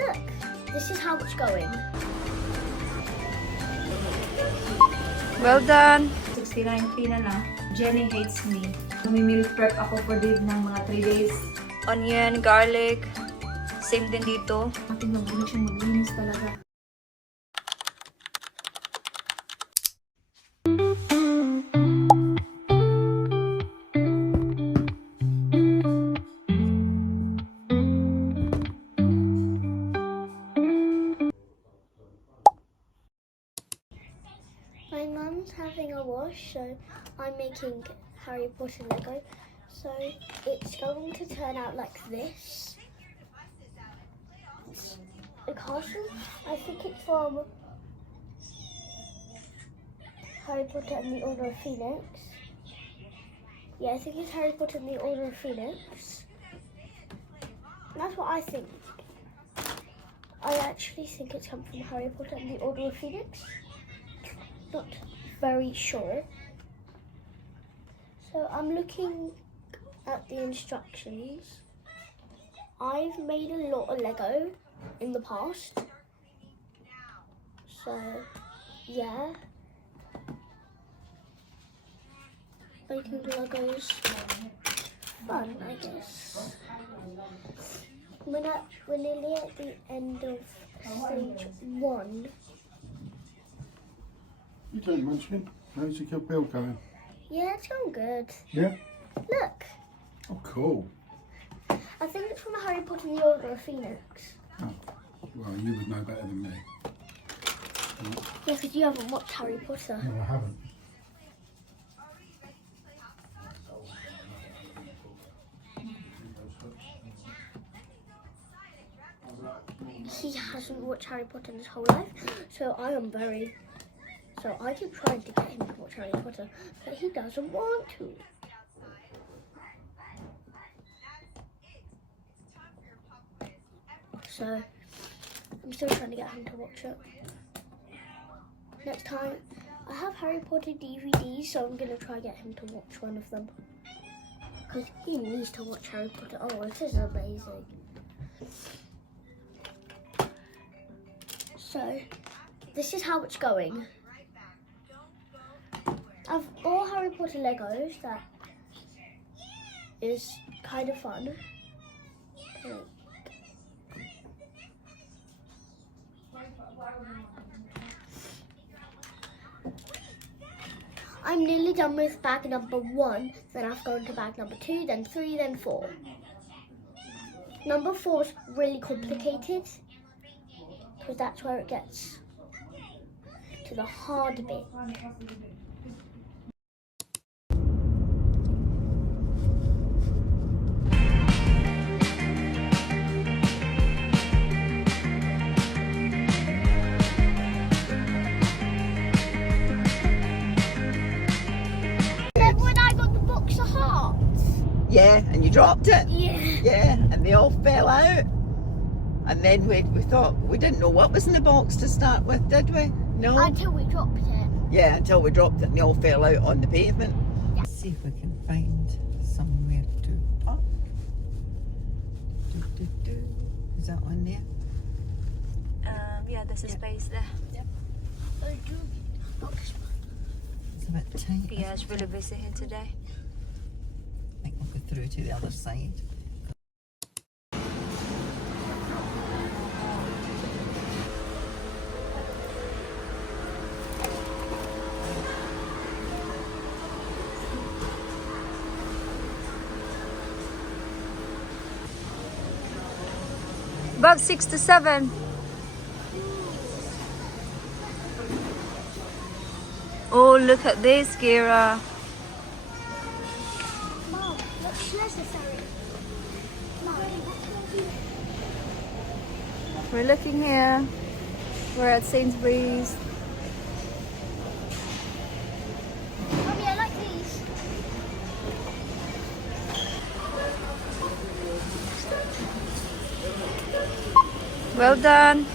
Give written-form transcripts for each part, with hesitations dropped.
Look, this is how it's going. Well done. 69 na na. Jenny hates me. Meal prep ako for Dave ng mga 3 days. Onion, garlic. Same din dito. Ating mabulit siyang maglinis talaga. My mum's having a wash, so I'm making Harry Potter Lego. So it's going to turn out like this. It's a castle. I think it's from Harry Potter and the Order of Phoenix. Yeah, I think it's Harry Potter and the Order of Phoenix. That's what I think. I actually think it's come from Harry Potter and the Order of Phoenix. Not very sure. So I'm looking at the instructions. I've made a lot of Lego in the past. So yeah. Making Legos fun, I guess. We're nearly at the end of stage 1. You don't munchkin. How's your bill going? Yeah, it's going good. Yeah? Look, Oh, cool. I think it's from Harry Potter and the Order of Phoenix. Oh, well, you would know better than me. Yeah, because you haven't watched Harry Potter. No, I haven't. He hasn't watched Harry Potter in his whole life, so I keep trying to get him to watch Harry Potter, but he doesn't want to. So I'm still trying to get him to watch it. Next time, I have Harry Potter DVDs, so I'm gonna try get him to watch one of them. Because he needs to watch Harry Potter. Oh, this is amazing. So, this is how it's going. I've all Harry Potter Legos that is kind of fun. I'm nearly done with bag number 1, then I've gone to bag number 2, then 3, then 4. Number 4 is really complicated, because that's where it gets to the hard bit. Remember when I got the box of hearts? Yeah, and you dropped it. Yeah. Yeah, and they all fell out. And then we thought, we didn't know what was in the box to start with, did we? No? Until we dropped it. Yeah, until we dropped it and they all fell out on the pavement. Yeah. See if we can find somewhere to park. Is that one there? Yeah, there's a space there. It's a bit tight. Yeah, it's really busy here today. I think we'll go through to the other side. Above 6 to 7. Oh, look at this, Kira. Mom, what's necessary? Mom, We're looking here. We're at Sainsbury's. Mommy, I like these. Well done.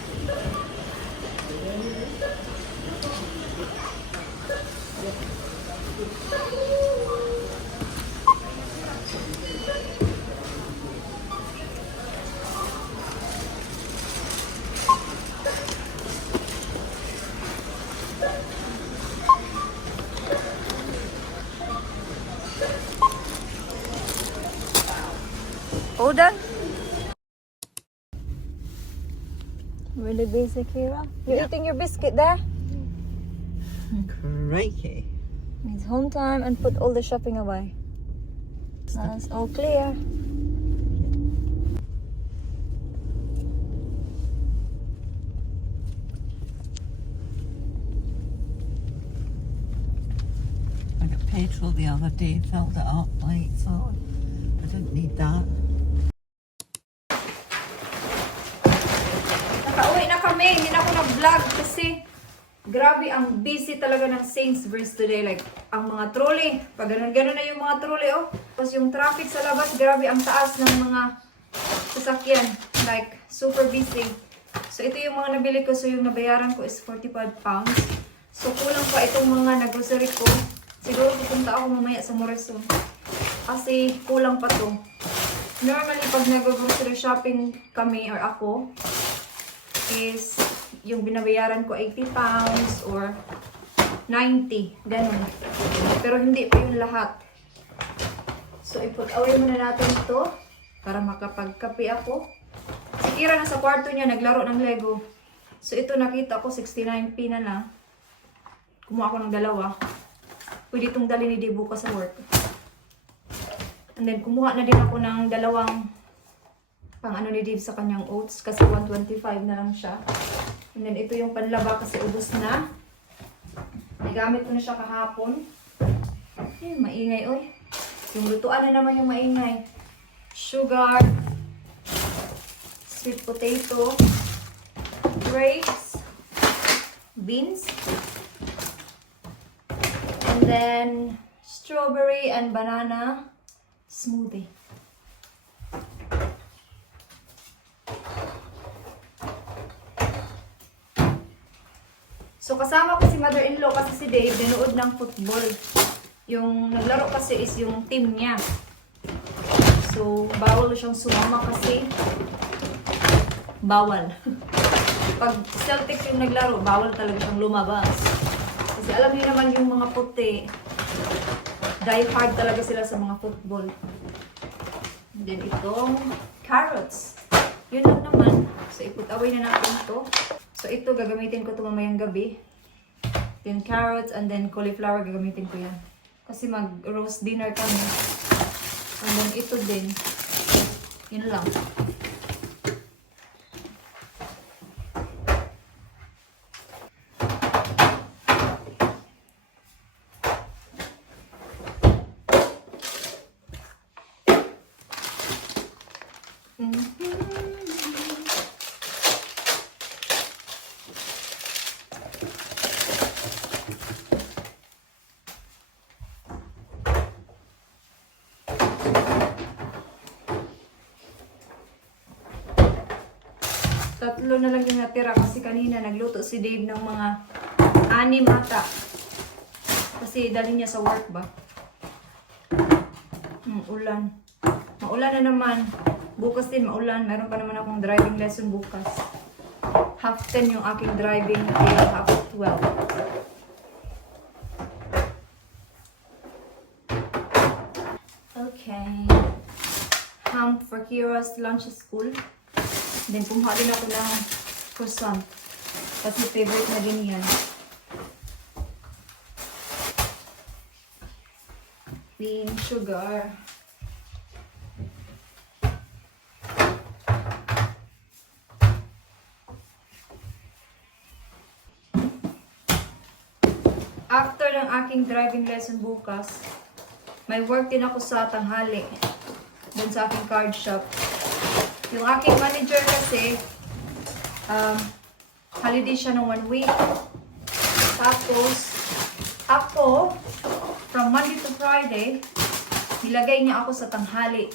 Really busy, Kira. You're eating your biscuit there? Crikey. It's home time and put all the shopping away. That's all clear. I got petrol the other day, filled it up, like, so I didn't need that. Nakauwi na kami. Hindi na ako nag-vlog kasi grabe ang busy talaga ng Sainsbury's today. Like, ang mga trolley. Pag ganun-ganun na yung mga trolley, oh. Tapos yung traffic sa labas, grabe ang taas ng mga sasakyan. Like, super busy. So, ito yung mga nabili ko. So, yung nabayaran ko is 45 pounds. So, kulang pa itong mga nag-grocery ko. Siguro pupunta ako mamaya sa Morrison. Kasi kulang pa to. Normally, pag nag-grocery shopping kami or ako, is yung binabayaran ko 80 pounds or 90. Ganun. Pero hindi pa yung lahat. So, i-put away muna natin ito para makapagkape ako. Si Kira nasa kwarto niya, naglaro ng Lego. So, ito nakita ko, 69p na lang. Kumuha ako ng dalawa. Pwede itong dali ni Dave bukas sa work. And then, kumuha na din ako ng dalawang pang ano ni Dave sa kanyang oats kasi 125 na lang siya. And then, ito yung panlaba kasi ubos na. Nagamit ko na siya kahapon. Ayun, maingay, oy. Yung lutuan na naman yung maingay. Sugar, sweet potato, grapes, beans, and then strawberry and banana smoothie. So kasama ko si mother-in-law kasi si Dave dinuod ng football. Yung naglaro kasi is yung team niya. So bawal siyang sumama kasi bawal. Pag Celtic yung naglaro, bawal talaga siyang lumabas. Kasi alam niyo naman yung mga puti, die hard talaga sila sa mga football. And then itong carrots. Yun lang naman. So iput away na natin ito. So ito gagamitin ko ito mamayang gabi. Then carrots and then cauliflower gagamitin ko yan. Kasi mag-roast dinner kami. And then ito din. Yun lang. Tatlo na lang yung natira kasi kanina nagluto si Dave ng mga 6 ata. Kasi dali niya sa work ba? Ulan. Maulan na naman. Bukas din maulan. Meron pa naman akong driving lesson bukas. 10:30 yung aking driving till 12:30. Okay. Ham for Kira's lunch school. Then, kumuha din ako ng croissant. Kasi favorite na din yan. Bean sugar. After ng aking driving lesson bukas, may work din ako sa tanghali. Doon sa aking card shop. Yung aking manager kasi, holiday siya ng 1 week. Tapos, ako, from Monday to Friday, nilagay niya ako sa tanghali.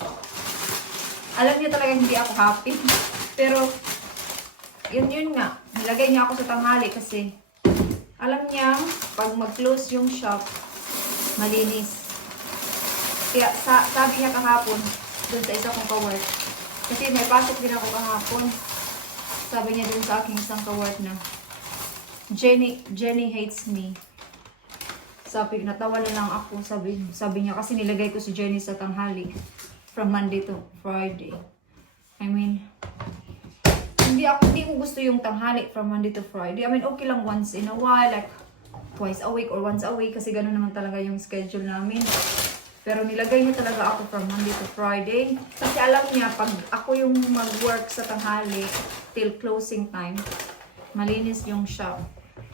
Alam niya talaga hindi ako happy. Pero, yun nga, nilagay niya ako sa tanghali kasi, alam niya, pag mag-close yung shop, malinis. Kaya, sabi niya kahapon, dun sa isa kong ka-work, kasi may pasok din ako kahapon. Sabi niya dun sa aking isang ka-work na, Jenny hates me. Sabi, natawa na lang ako. Sabi niya, kasi nilagay ko si Jenny sa tanghali. From Monday to Friday. I mean, hindi ko gusto yung tanghali from Monday to Friday. I mean, okay lang once in a while, like twice a week or once a week kasi gano'n naman talaga yung schedule namin. Pero nilagay niya talaga ako from Monday to Friday. Kasi alam niya, pag ako yung mag-work sa tanghali till closing time, malinis yung shop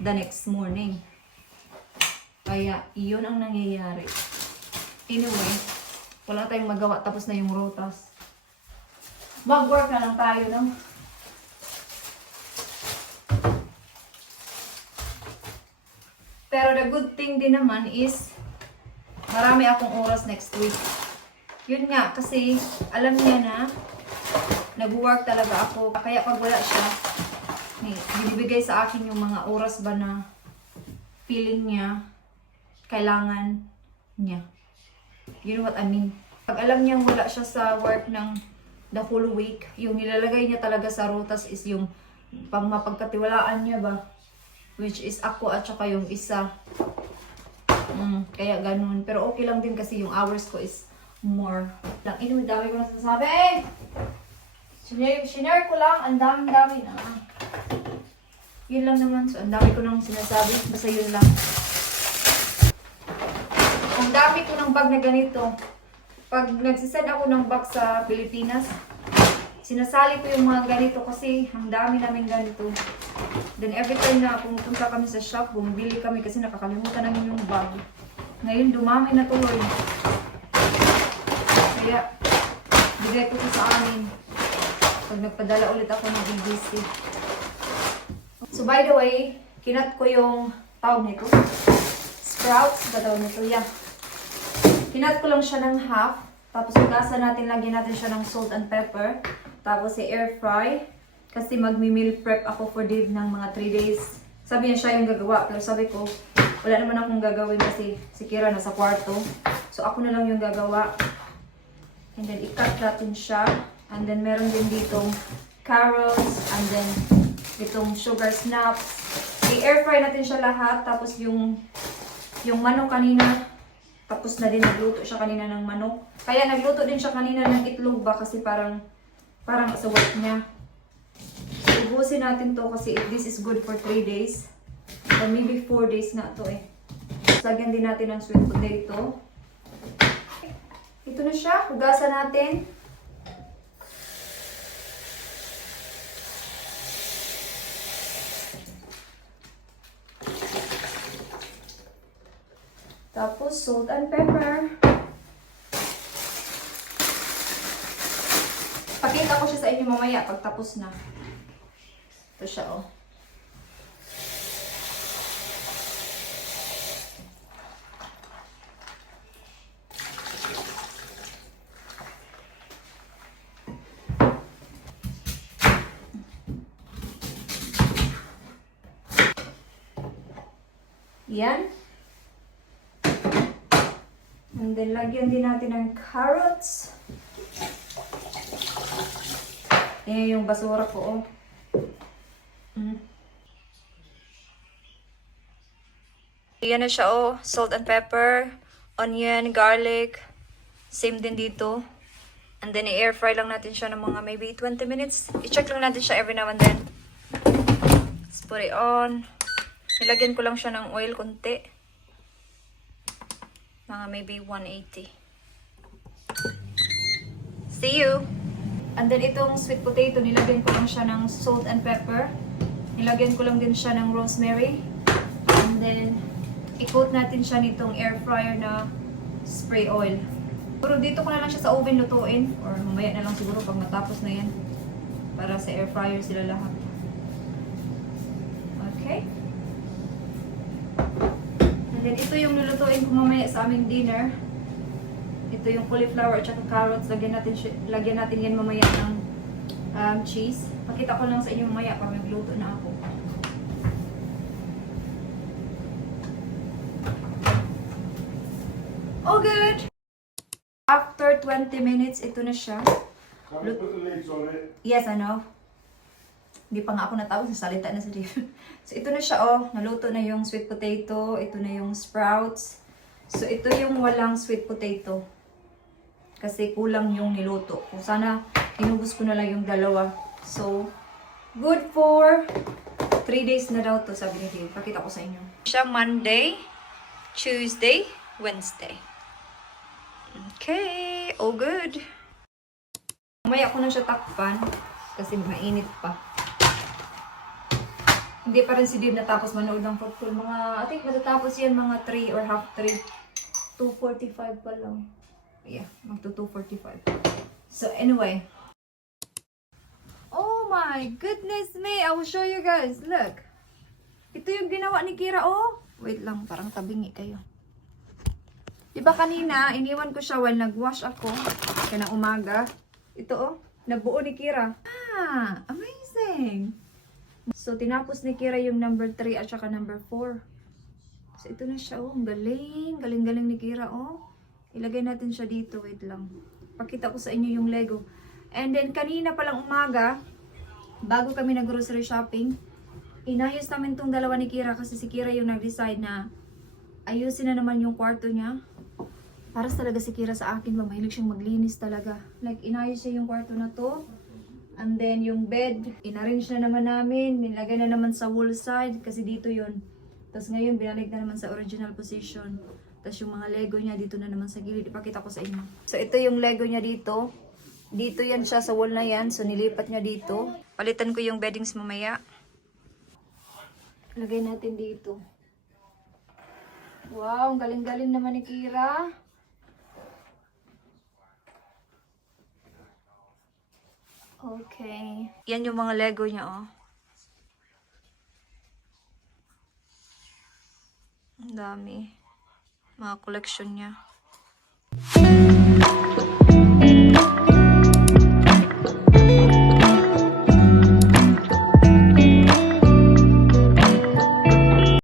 the next morning. Kaya, iyon ang nangyayari. Anyway, wala tayong magawa. Tapos na yung rotas. Mag-work na lang tayo, no? Pero the good thing din naman is, marami akong oras next week. Yun nga, kasi alam niya na nag-work talaga ako. Kaya pag wala siya, binibigay sa akin yung mga oras ba na feeling niya, kailangan niya. You know what I mean? Pag alam niyang wala siya sa work ng the whole week, yung nilalagay niya talaga sa rotas is yung pang mapagkatiwalaan niya ba? Which is ako at saka yung isa. Kaya ganun. Pero okay lang din kasi yung hours ko is more. Anyway, dami ko na sasabi. Sinare ko lang, ang dami-dami na. Yun lang naman. So, ang dami ko nang sinasabi. Basta yun lang. Ang dami ko ng bag na ganito. Pag nagsisend ako ng bag sa Pilipinas, sinasali ko yung mga ganito kasi ang dami namin ganito. Then every time na pumupunta kami sa shop, bumibili kami kasi nakakalimutan namin yung bag. Ngayon dumami na tuloy. Kaya bigay ko ito sa amin pag nagpadala ulit ako ng BBC. So by the way, kinat ko yung tawag nito. Sprouts, ba tawag nito? Yeah. Kinat ko lang siya ng half. Tapos hugasan natin, lagyan natin siya ng salt and pepper. Tapos i-air fry. Kasi magmi-meal prep ako for Dave ng mga 3 days. Sabi niya siya yung gagawa. Pero sabi ko, wala naman akong gagawin kasi si Kira nasa kwarto. So ako na lang yung gagawa. And then i-cut natin siya. And then meron din ditong carrots. And then itong sugar snaps. I-air fry natin siya lahat. Tapos yung manok kanina, tapos na din nagluto siya kanina ng manok. Kaya nagluto din siya kanina ng itlog ba kasi parang sa work niya. Ubusin natin to kasi this is good for 3 days. Or maybe 4 days na to eh. Lagyan din natin ng sweet potato. Ito na siya. Hugasan natin. Tapos salt and pepper. Pakita ko siya sa inyo mamaya pag tapos na. Ito siya oh. Yan. And then, lagyan din natin ng carrots. Yan yung basura ko, oh. Yan na siya, oh. Salt and pepper, onion, garlic. Same din dito. And then, i-air fry lang natin siya ng mga maybe 20 minutes. I-check lang natin siya every now and then. Let's put it on. Nilagyan ko lang siya ng oil konti. Mga maybe 180. See you! And then itong sweet potato, nilagyan ko lang siya ng salt and pepper. Nilagyan ko lang din siya ng rosemary. And then, i-coat natin siya nitong air fryer na spray oil. Pero dito ko na lang siya sa oven lutuin. Or mamaya na lang siguro pag matapos na yan. Para sa air fryer sila lahat. Okay? And then ito yung lulutuin ko mamaya sa aming dinner. Ito yung cauliflower at saka carrots. Lagyan natin yan mamaya ng cheese. Pakita ko lang sa inyo mamaya pag nagluto na ako. All good! After 20 minutes, ito na siya. Can I put the lids on it? Yes, I know. Hindi pa nga ako natawag, sasalita na si Dave. So, ito na siya, oh. Naluto na yung sweet potato. Ito na yung sprouts. So, ito yung walang sweet potato. Kasi kulang yung niluto ko. Sana, inubos ko na lang yung dalawa. So, Good for 3 days na daw to, sabi ni Dave. Pakita ko sa inyo. Siya Monday, Tuesday, Wednesday. Okay, all good. Mamaya ko na siya takpan kasi mainit pa. Hindi pa rin si Dave natapos manood ng football. I think matatapos yan mga 3 or half 3. 2:45 pa lang. Yeah, magto 2:45. So anyway. Oh my goodness me! I will show you guys. Look. Ito yung ginawa ni Kira, oh. Wait lang, parang tabingi kayo. Diba kanina, iniwan ko siya while nag-wash ako. Kanang umaga. Ito, oh. Nabuo ni Kira. Ah, amazing! So, tinapos ni Kira yung number 3 at saka number 4. So, ito na siya, oh. Ang galing. Galing-galing ni Kira, oh. Ilagay natin siya dito. Wait lang. Pakita ko sa inyo yung Lego. And then, kanina palang umaga, bago kami nag-grocery shopping, inayos namin tong dalawa ni Kira kasi si Kira yung nag-decide na ayusin na naman yung kwarto niya. Para talaga si Kira sa akin, mahilig siyang maglinis talaga. Like, inayos siya yung kwarto na to. And then, yung bed, inarrange na naman namin. Nilagay na naman sa wall side kasi dito yun. Tapos ngayon, binalik na naman sa original position. Tapos yung mga Lego niya dito na naman sa gilid. Ipakita ko sa inyo. So, ito yung Lego niya dito. Dito yan siya sa wall na yan. So, nilipat niya dito. Palitan ko yung beddings mamaya. Lagay natin dito. Wow, ang galing-galing naman ni Kira. Okay. Yan yung mga Lego niya, oh. Ang dami. Mga collection niya.